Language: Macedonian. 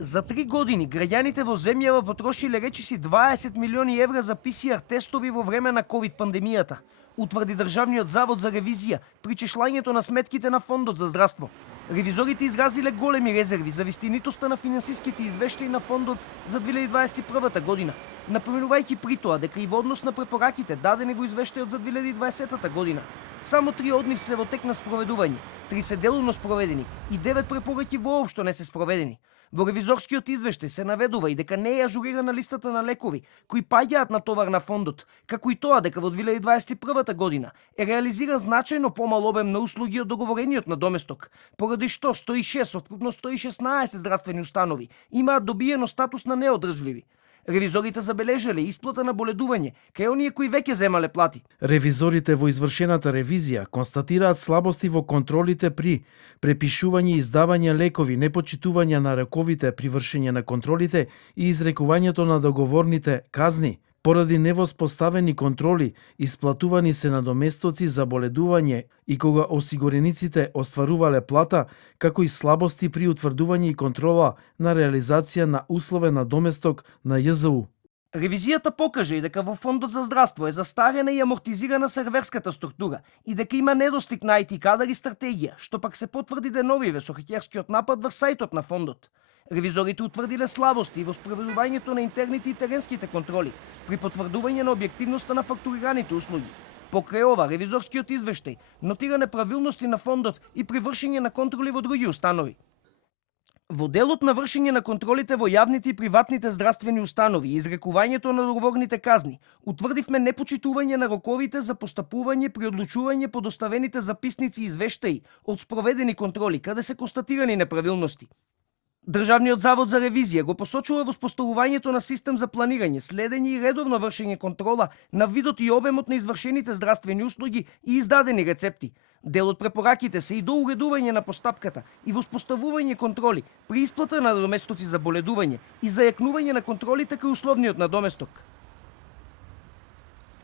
За 3 години граѓаните во земјава потрошиле речиси 20 милиони евра за ПСР тестови во време на ковид пандемијата, утврди Државниот завод за ревизија при чешлањето на сметките на Фондот за здравство. Ревизорите изразиле големи резерви за вистинитоста на финансиските извештаи на Фондот за 2021 година, напоменувајќи при тоа дека и во однос на препораките дадени во извештајот за 2020 година, само 3 од нив се во тек на спроведување, 3 се делумно спроведени и 9 препораки воопшто не се спроведени. Во ревизорскиот извештај се наведува и дека не е ажурирана листата на лекови кои паѓаат на товар на фондот, како и тоа дека во 2021 година е реализиран значајно помал обем на услуги од договорениот надоместок, поради што 106 од вкупно 116 здравствени установи имаат добиено статус на неодржливи. Ревизорите забележале исплата на боледување кај оние кои веќе земале плати. Ревизорите во извршената ревизија констатираат слабости во контролите при препишување и издавање лекови, непочитување на роковите при вршење на контролите и изрекувањето на договорните казни. Поради невоспоставени контроли, исплатувани се надоместоци за боледување и кога осигурениците остварувале плата, како и слабости при утврдување и контрола на реализација на условен надоместок на ЈЗУ. Ревизијата покажа и дека во Фондот за здравство е застарена и амортизирана серверската структура и дека има недостиг на IT кадар и стратегија, што пак се потврди деновиве со хакерскиот напад врз сајтот на Фондот. Ревизорите утврдиле слабости во спроведувањето на интерните и теренските контроли при потврдување на објективноста на фактурираните услуги. Покрај ова, ревизорскиот извештај нотира неправилности на Фондот и при вршење на контроли во други установи. Во делот на вршење на контролите во јавните и приватните здравствени установи и изрекувањето на договорните казни, утврдивме непочитување на роковите за постапување при одлучување по доставените записници и извештаи од спроведени контроли, каде се констатирани неправилности. Државниот завод за ревизија го посочува воспоставувањето на систем за планирање, следење и редовно вршење контрола на видот и обемот на извршените здравствени услуги и издадени рецепти. Дел од препораките се и доуредување на постапката и воспоставување контроли при исплата на надоместоци за боледување и зајакнување на контролите кај условниот надоместок.